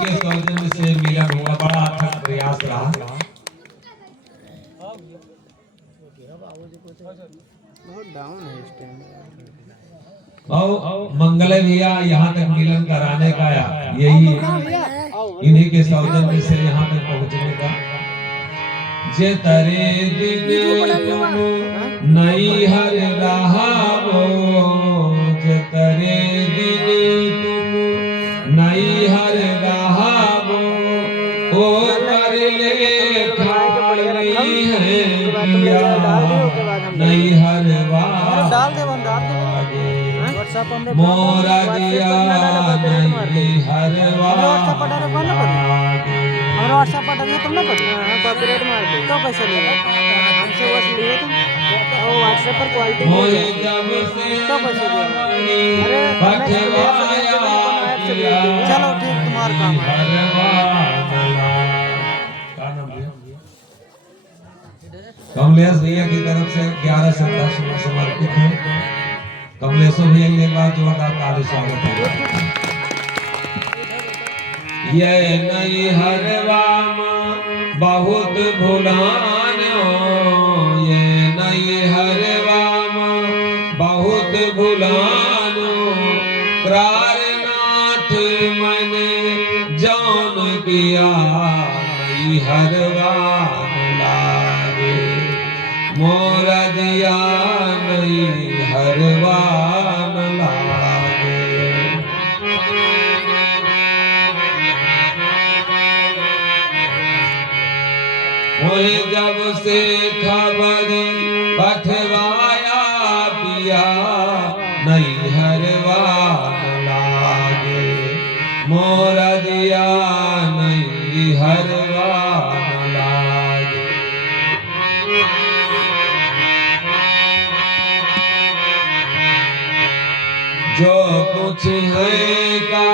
के सौजन्य से मिलन हुआ, बड़ा अथक प्रयास रहा। बहुत डाउन है इस टाइम। और मंगल भैया यहाँ तक मिलन कराने का यही इन्हीं के सौजन्य से यहाँ तक पहुँचने का। जे तरे दिन नई हर रहावो, जे तरे दिन तुम नई हर रहावो, ओ कर ले खाई है पिया नई हर डाल दे मोरा दिया नई हर व्हाट्सएप पर डाले हमारा व्हाट्सएप पर डालिए तुम ना कॉपीराइट मार दो तो पैसे लेगा हमसे बस लिए तुम और व्हाट्सएप पर क्वालिटी तो पैसे दे। अरे चलो ठीक तुम्हारा काम कमलेश भैया की तरफ से 11 श्रद्धा सुमन समर्पित है। कमलेशो भैया एक बार जोरदार ताली स्वागत है। ये नई हरवा बहुत भुलानो, ये नई हरवा बहुत भुलानो, प्रारनाथ मैंने जौन किया नई हरवा लागे, मोरा दिया नई हरवा लागे। मोहे जब से खबरी पठवाया पिया नई हरवा लागे, मोरा दिया नई हरवा लागे। जो कुछ है का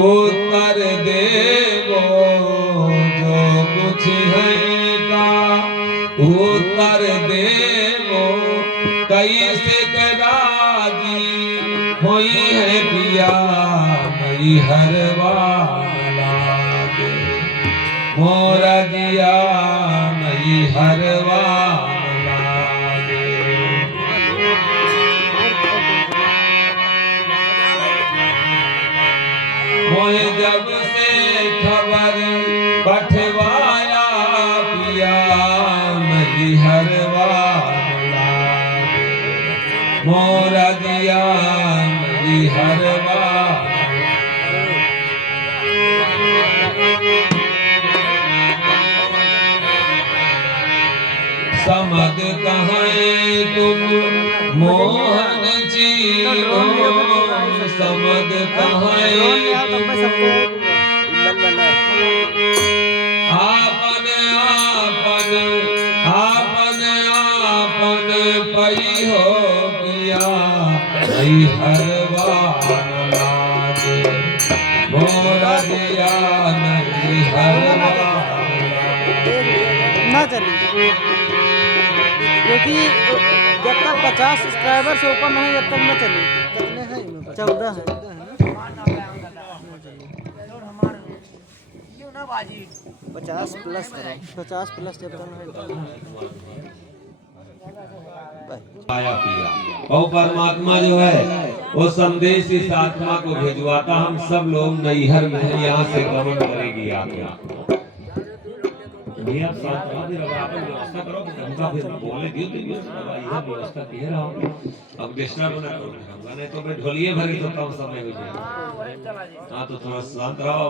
उत्तर देवो, जो कुछ है का उत्तर देवो, कैसे राजी होई है पिया नई हरवा लागे, मोरा दिया नई हरवा लागे। मोहे जब से खबर पठवाया पिया नई हरवा लागे, मोरा दिया नई हरवा। समद कहें तुम मोहन जी हो, समद कहें आपन आपन आपन आपन पई हो पिया नई हरवा लागे, मोरा दिया नई हरवा ना चली, क्योंकि जब तक 50 सब्सक्राइबर से ऊपर नहीं जब तक न चली। कितने हैं? 14 है। 50 प्लस करो, 50 प्लस जब तक आया पिया। और परमात्मा जो है वो संदेश इस आत्मा को भिजवाता। हम सब लोग नैहर में यहाँ से गमन करेगी आत्मा। भैया व्यवस्था करो कि हमका फिर बोले दियो व्यवस्था किए रहो। अब डिस्टर्ब ना करो हमका, नहीं तो मैं ढोलिए भरी तो कम समय हो जाए। हाँ तो थोड़ा शांत रहो,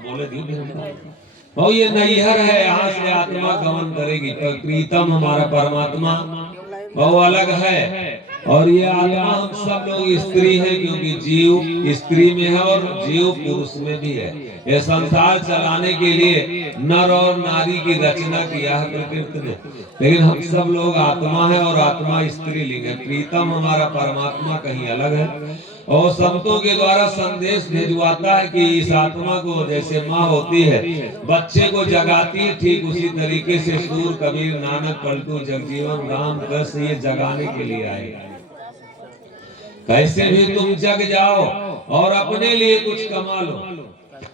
बोले दियो भी हमका। वो ये नैहर है, यहाँ से आत्मा गमन करेगी। प्रीतम हमारा परमात्मा वो अलग है, और ये आत्मा हम सब लोग स्त्री है, क्योंकि जीव स्त्री में है और जीव पुरुष में भी है। ये संसार चलाने के लिए नर और नारी की रचना किया है प्रकृति ने, लेकिन हम सब लोग आत्मा है और आत्मा स्त्रीलिंग है। प्रीतम हमारा परमात्मा कहीं अलग है, और संतों के द्वारा संदेश भिजवाता है कि इस आत्मा को जैसे माँ होती है बच्चे को जगाती है, ठीक उसी तरीके से सूर कबीर नानक पलटू जगजीवन राम कृष्ण ये जगाने के लिए आए। कैसे भी तुम जग जाओ और अपने लिए कुछ कमा लो।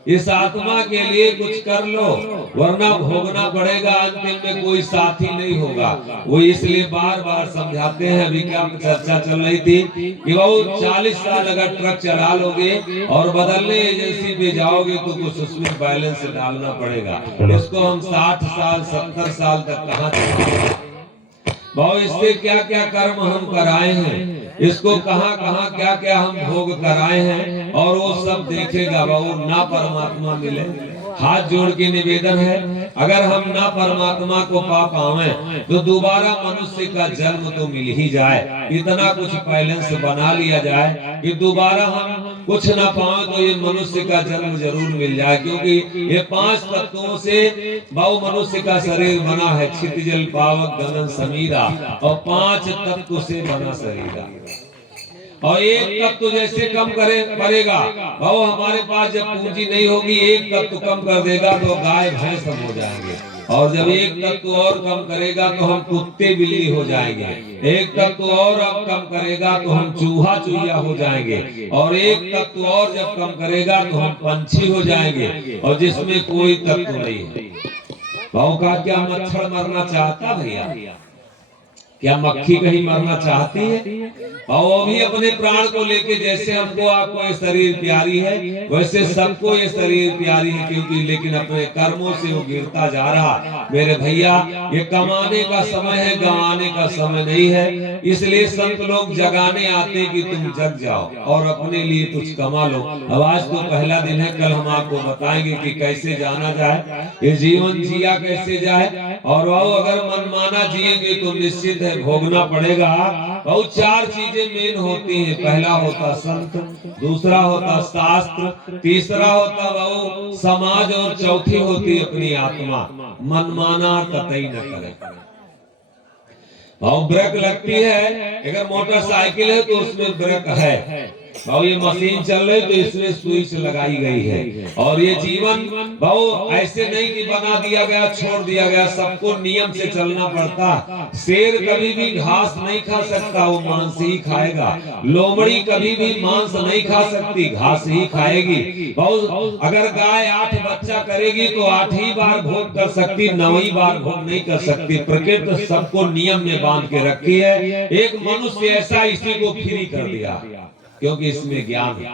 इस आत्मा के लिए कुछ कर लो, वरना भोगना पड़ेगा, अंतिम में कोई साथी नहीं होगा। वो इसलिए बार बार समझाते हैं। अभी क्या चर्चा चल रही थी कि वो 40 साल अगर ट्रक चला लोगे और बदलने एजेंसी पे जाओगे तो कुछ उसमें बैलेंस डालना पड़ेगा। इसको हम 60 साल 70 साल तक कहाँ चलाएंगे? भाव इससे क्या क्या कर्म हम कराए हैं, इसको कहाँ कहाँ क्या क्या हम भोग कराए हैं, और वो सब देखेगा। वो ना परमात्मा मिले। हाथ जोड़ के निवेदन है, अगर हम ना परमात्मा को पा पावे तो दोबारा मनुष्य का जन्म तो मिल ही जाए। इतना कुछ बैलेंस बना लिया जाए कि दोबारा हम कुछ ना पाए तो ये मनुष्य का जन्म जरूर मिल जाए। क्योंकि ये 5 तत्वों से बहु मनुष्य का शरीर बना है। क्षितिजल पावक गगन समीरा, और 5 तत्व से बना शरीर। और एक तत्व जैसे कम करेगा, वो हमारे पास जब पूंजी नहीं होगी, एक तत्व कम कर देगा तो गाय भैंस हम हो जाएंगे। और जब एक तत्व और कम करेगा तो हम कुत्ते बिल्ली हो जाएंगे। एक तत्व और अब कम करेगा तो हम चूहा चूहिया हो जाएंगे। और एक तत्व और जब कम करेगा तो हम पंछी हो जाएंगे। और जिसमें कोई तत्व नहीं है। भाव का क्या मच्छर मरना चाहता भैया? क्या मक्खी कहीं मरना चाहती है? और वो भी अपने प्राण को लेके, जैसे हमको आपको ये शरीर प्यारी है, वैसे सबको ये शरीर प्यारी है। क्योंकि लेकिन अपने कर्मों से वो गिरता जा रहा। मेरे भैया, ये कमाने का समय है, गंवाने का समय नहीं है। इसलिए संत लोग जगाने आते कि तुम जग जाओ और अपने लिए कुछ कमा लो। अब आज तो पहला दिन है, कल हम आपको बताएंगे कि कैसे जाना जाए, ये जीवन जिया कैसे जाए। और वो अगर मनमाना जिएंगे तो निश्चित भोगना पड़ेगा। बहुत 4 चीजें मेन होती हैं। पहला होता संत, दूसरा होता शास्त्र, तीसरा होता वो समाज, और चौथी होती अपनी आत्मा। मनमाना कतई न करे। और ब्रेक लगती है, अगर मोटरसाइकिल है तो उसमें ब्रेक है। और ये मशीन चल रही तो इसमें स्विच लगाई गई है। और ये जीवन बहु ऐसे नहीं कि बना दिया गया छोड़ दिया गया, सबको नियम से चलना पड़ता। शेर कभी भी घास नहीं खा सकता, वो मांस ही खाएगा। लोमड़ी कभी भी मांस नहीं खा सकती, घास ही खाएगी। बहुत अगर गाय 8 बच्चा करेगी तो 8 ही बार भोग कर सकती, 9वीं बार भोग नहीं कर सकती। प्रकृति सबको नियम में बांध के रखी है। एक मनुष्य ऐसा इसी को फ्री कर दिया, क्योंकि इसमें ज्ञान है।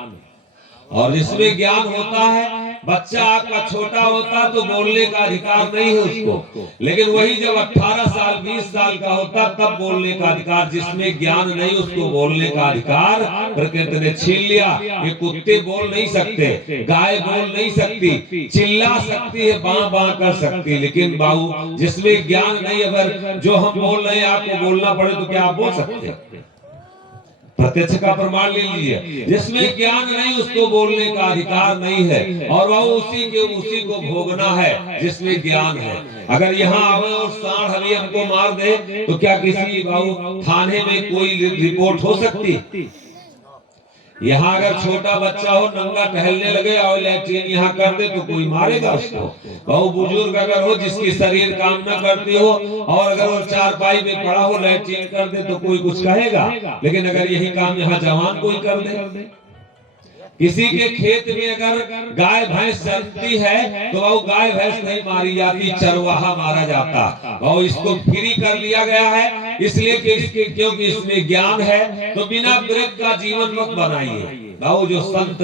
और जिसमें ज्ञान होता है, बच्चा आपका छोटा होता तो बोलने का अधिकार नहीं है उसको। लेकिन वही जब 18 साल 20 साल का होता तब बोलने का अधिकार। जिसमें ज्ञान नहीं उसको बोलने का अधिकार प्रकृति ने छीन लिया। ये कुत्ते बोल नहीं सकते, गाय बोल नहीं सकती, चिल्ला सकती है, बां बां कर सकती। लेकिन बाबू जिसमें ज्ञान नहीं, अगर जो हम बोल रहे हैं आपको बोलना पड़े तो क्या आप बोल सकते हैं? प्रत्यक्ष का प्रमाण ले लीजिए। जिसमें ज्ञान नहीं उसको बोलने का अधिकार नहीं है। और वह उसी को भोगना है जिसमें ज्ञान है। अगर यहाँ आवे और सांड हमें हमको मार दे तो क्या किसी थाने में कोई रिपोर्ट हो सकती? यहाँ अगर छोटा बच्चा हो, नंगा टहलने लगे और लैट्रिन यहाँ कर दे तो कोई मारेगा उसको। बहु बुजुर्ग अगर हो जिसकी शरीर काम न करती हो, और अगर वो चारपाई में पड़ा हो लैट्रिन कर दे तो कोई कुछ कहेगा। लेकिन अगर यही काम यहाँ जवान कोई कर दे, किसी के खेत में अगर गाय भैंस चरती है तो वो गाय भैंस नहीं मारी जाती, चरवाहा मारा जाता। और इसको फ्री कर लिया गया है इसलिए कि क्योंकि इसमें ज्ञान है। तो बिना ब्रेक का जीवन मत बनाइए। भाव जो संत,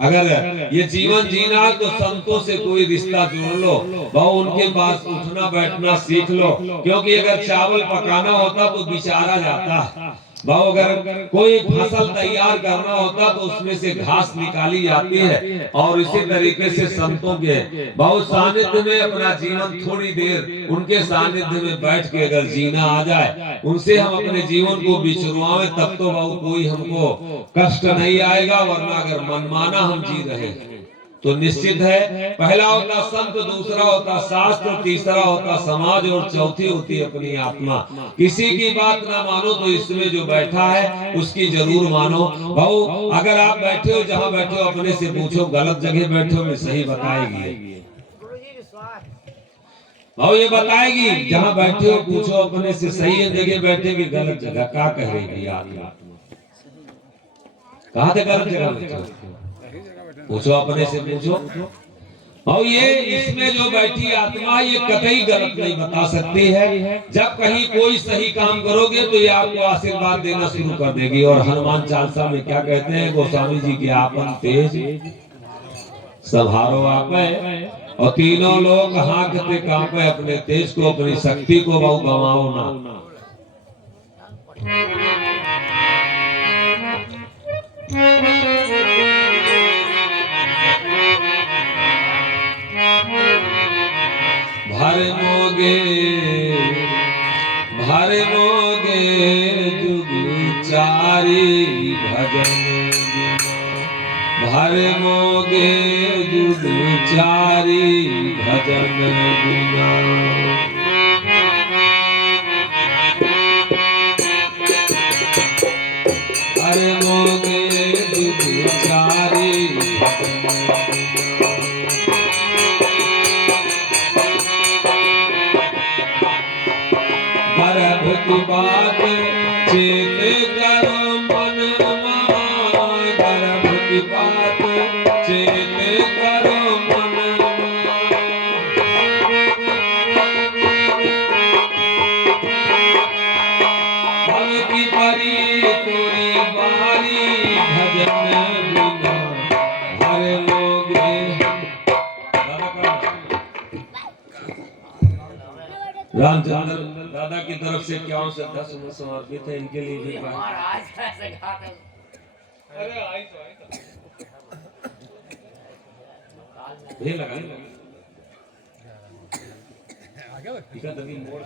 अगर ये जीवन जीना तो संतों से कोई रिश्ता जोड़ लो। भाव उनके पास उठना बैठना सीख लो। क्योंकि अगर चावल पकाना होता तो बिचारा जाता। भाव अगर कोई फसल तैयार करना होता तो उसमें से घास निकाली जाती है। और इसी तरीके से संतों के बहुत सानिध्य में अपना जीवन थोड़ी देर उनके सानिध्य में बैठ के अगर जीना आ जाए, उनसे हम अपने जीवन को बिछुड़वाएं, तब तो बहुत कोई हमको कष्ट नहीं आएगा। वरना अगर मनमाना हम जी रहे तो निश्चित है, पहला होता संत, दूसरा होता शास्त्र, तीसरा होता समाज, और चौथी होती अपनी आत्मा। किसी की बात ना मानो तो इसमें जो बैठा है उसकी जरूर मानो। भाऊ अगर आप बैठे हो जहाँ बैठे हो अपने से पूछो, गलत जगह बैठे हो मैं सही बताएगी। भाऊ ये बताएगी जहाँ बैठे हो, पूछो अपने से सही है जगह बैठे कि गलत जगह। क्या कह रही आत्मा? कहाँ थे गलत जगह बैठे? पूछो अपने से पूछो। और ये इसमें जो बैठी आत्मा ये कतई गलत नहीं बता सकती है। जब कहीं कोई सही काम करोगे तो ये आपको आशीर्वाद देना शुरू कर देगी। और हनुमान चालीसा में क्या कहते हैं गोस्वामी जी के, आपन तेज संभारो आपे, और तीनों लोग हाँकते कांपे, अपने तेज को अपनी शक्ति को बहु गवाओ ना। भर मोगे जुग चारी भजन बिना, भर मोगे जुग चारी भजन बिना। भर मोगे जुग चारी भजन बिना। गर्भ की बात चेत करो मन मा, गर्भ की बात चेत करो मन मा। भव की परी तोरी बारी भजन बिना, हर लोगे रामचंद्र दादा की तरफ से क्या श्रद्धा सुमन समर्पित है, इनके लिए भी लगा मोड़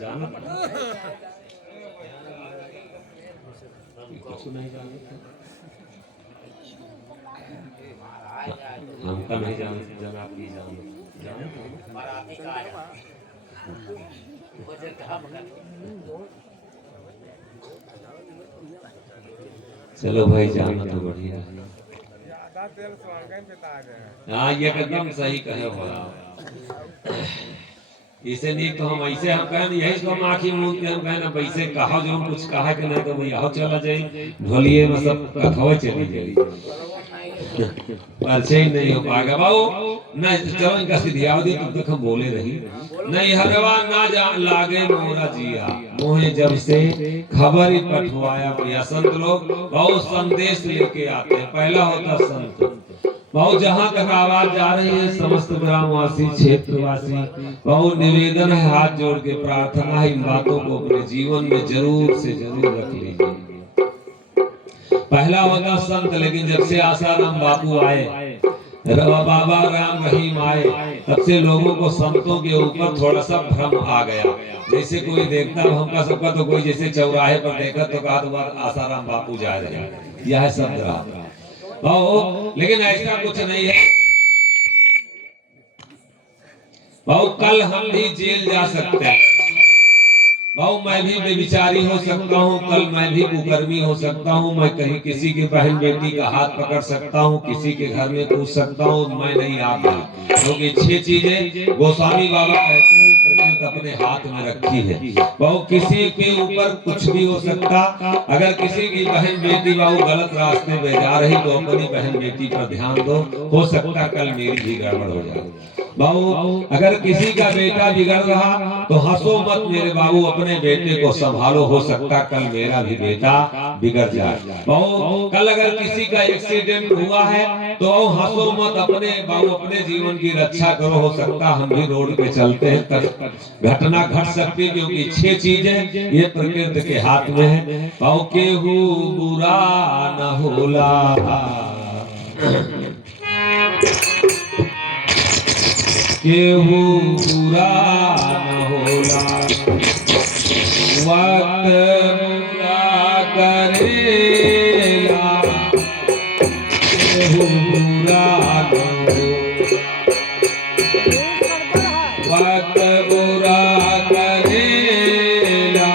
जाना कुछ नहीं जानते, हमका नहीं जानते, जब आप ही चलो भाई जाना तो बढ़िया। हाँ ये एकदम सही कहे हो। इसे नहीं तो हम ऐसे हम कहें यही तो हम आँखी मूंद के हम कहें ना वैसे कहा जो हम कुछ कहा कि नहीं तो भैया हो चला जाए ढोलिए में सब कथवा चली जाए, परिचय ही नहीं हो पाएगा बाबू। नहीं चलो इनका सीधिया दी तब तक हम बोले रही नहीं हरवा ना जान लागे मोरा जिया, मोहे जब से खबर ही पठवाया प्रिया। संत लोग बहुत संदेश लेके आते हैं। पहला होता संत, बहुत जहां तक आवाज जा रही है समस्त ग्रामवासी क्षेत्रवासी बहुत निवेदन है, हाथ जोड़ के प्रार्थना है, इन बातों को अपने जीवन में जरूर से जरूर रख लीजिए। पहला होगा संत, लेकिन जब से आसाराम बापू आए, बाबा राम रहीम आए, तब से लोगों को संतों के ऊपर थोड़ा सा भ्रम आ गया। जैसे कोई देखता हमका सबका तो कोई जैसे चौराहे पर देखा तो कहा तुम्हारा आसाराम बापू जा रहे हैं, यह सब रहा। लेकिन ऐसा कुछ नहीं है। बहुत कल हम भी जेल जा सकते हैं, बहुत मैं भी बेविचारी हो सकता हूँ, कल मैं भी कुकर्मी हो सकता हूँ, मैं कहीं किसी की बहन बेटी का हाथ पकड़ सकता हूँ, किसी के घर में पूछ सकता हूँ, मैं नहीं आप क्योंकि 6 चीजें गोस्वामी बाबा कहते हैं प्रकृति अपने हाथ में रखी है। बहुत किसी के ऊपर कुछ भी हो सकता। अगर किसी की बहन बेटी बाबू गलत रास्ते में जा रही तो अपनी बहन बेटी पर ध्यान दो, हो सकता कल मेरी भी गड़बड़ हो जाए। बाबू अगर किसी का बेटा बिगड़ रहा तो हंसो मत मेरे बाबू, अपने बेटे को संभालो, हो सकता कल मेरा भी बेटा बिगड़ जाए। बाबू कल अगर किसी का एक्सीडेंट हुआ है तो हंसो मत, अपने बाबू अपने जीवन की रक्षा करो, हो सकता हम भी रोड पे चलते हैं घटना घट सकती, क्योंकि 6 चीजें ये प्रकृति के हाथ में है। बाबू केहू बुरा न होला, केहू बुरा न होला, वक्त बुरा करेला, केहू बुरा न होला, वक्त बुरा करेला।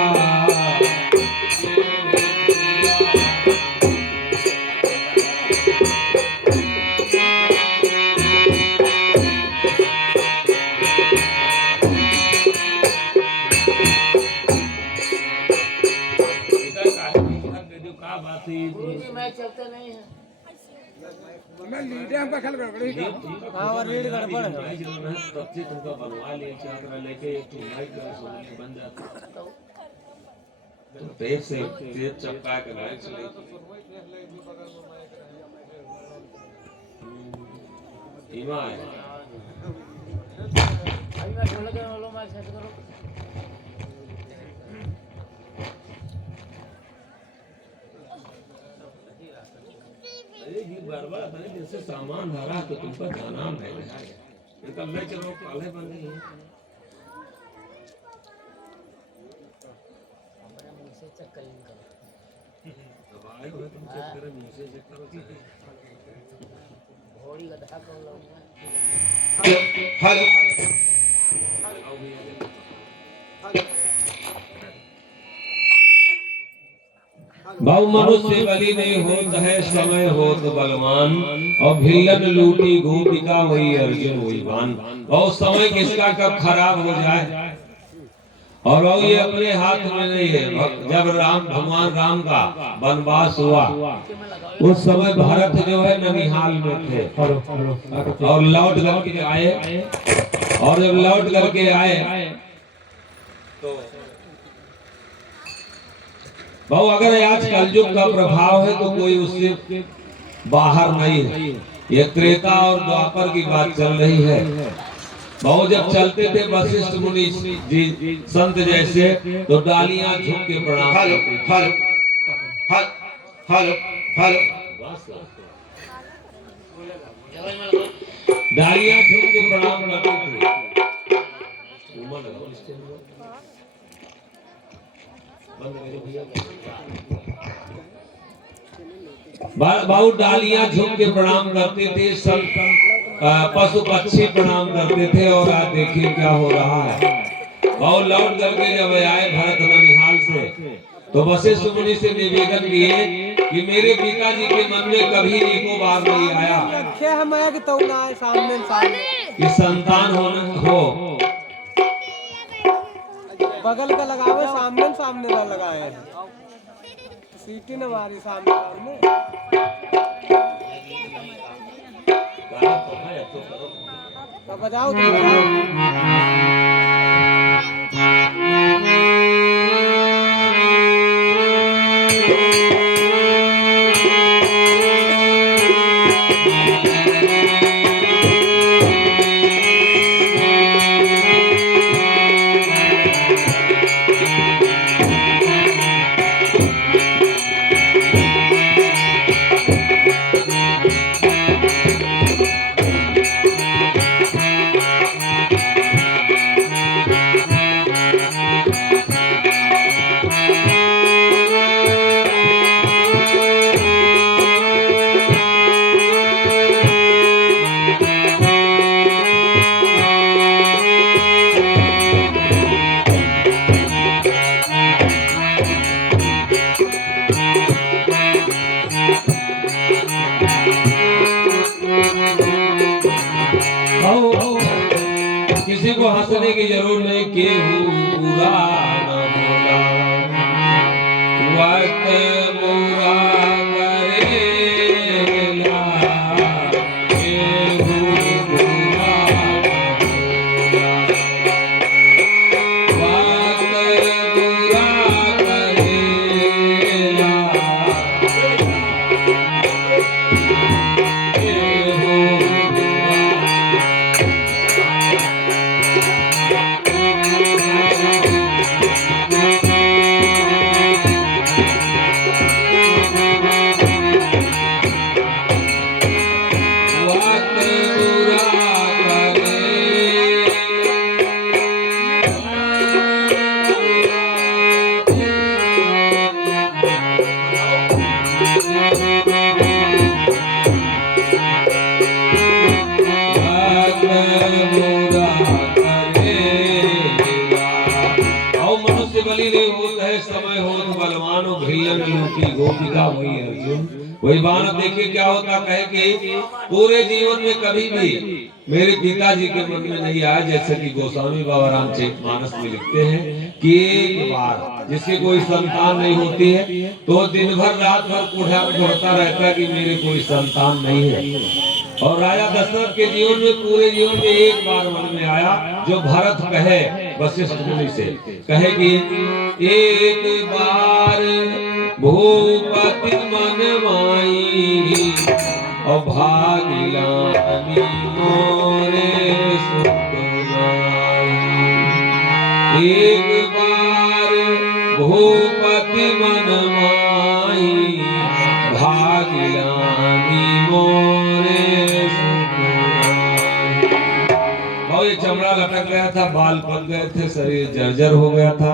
का बात है मैं चलते नहीं है मैं लीडे हमका खेल गड़बड़ी हां और लीड गड़बड़ है तब से तुमका बनवा लिए चादर लेके एक लाइट का सोने बन जाता तो टेप से टेप चपका के लाइट चले इमा है अभी मैं ढोलक के वालों में सेट करो अरे ये बार-बार अपने जैसे सामान धरा तो तुमका जाना नहीं है निकल ले चलो काले बन गई हमारे मुंह से चक्कर निकल दवाई हो तुम चेक करो मुंह से चेक करो घोड़ी का धक्का कौन लाऊंगा हेलो बहु मनुष्य बलि नहीं होत है समय होत बलवान और भिल्लन लूटी गोपिका वही अर्जुन वही बान बहुत समय किसका कब खराब हो जाए और वो ये अपने हाथ में नहीं है जब राम भगवान राम का वनवास हुआ उस समय भारत जो है ननिहाल में थे और लौट करके आए और जब लौट करके आए तो बहु अगर आज कलयुग का प्रभाव है तो कोई उससे बाहर नहीं है ये त्रेता और द्वापर की बात चल रही है बहु जब चलते थे वशिष्ठ मुनि जी संत जैसे तो डालियां झुक के प्रणाम करते डालियां झुक के प्रणाम करते थे बहुत डालियां झुक के प्रणाम करते थे सब पशु पक्षी प्रणाम करते थे और आज देखिए क्या हो रहा है बहुत लौट करके जब आए भरत ननिहाल से तो वशिष्ठ मुनि से निवेदन किए कि मेरे पिताजी के मन में कभी एको बार नहीं आया कि संतान होना हो बगल का लगावे सामने सामने ना लगाए सीटी न मारी सामने सामने तो बजाओ तो किसी को हंसने की जरूरत नहीं केहू बुरा न बोला वक्त बुरा करेला केहू बुरा न बोला वक्त बुरा करेला केहू समय हो बलवान भिल्लन लूटी गोपिका वही अर्जुन वही बाण अब देखिए क्या होता, कहे कि पूरे जीवन में कभी भी मेरे पिताजी के मन में नहीं आया, जैसे कि गोस्वामी बाबा रामचरितमानस में लिखते हैं कि एक बार जिसकी कोई संतान नहीं होती है तो दिन भर रात भर कुढ़ता रहता है कि मेरे कोई संतान नहीं है। और राजा दशरथ के जीवन में पूरे जीवन में एक बार मन में आया, जो भरत कहे वशिष्ठ मुनि से, कहे कि एक बार भूपति मन माई और भागिलानी मोरे सुतनाई। एक बार भूपति मन माई भागिलानी मोरे सुतनाई। और ये चमड़ा लटक गया था, बाल पक गए थे, शरीर जर्जर हो गया था।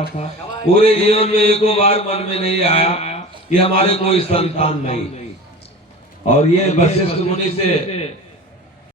पूरे जीवन में एको बार मन में नहीं आया कि हमारे कोई संतान नहीं। और ये वशिष्ठ मुनि से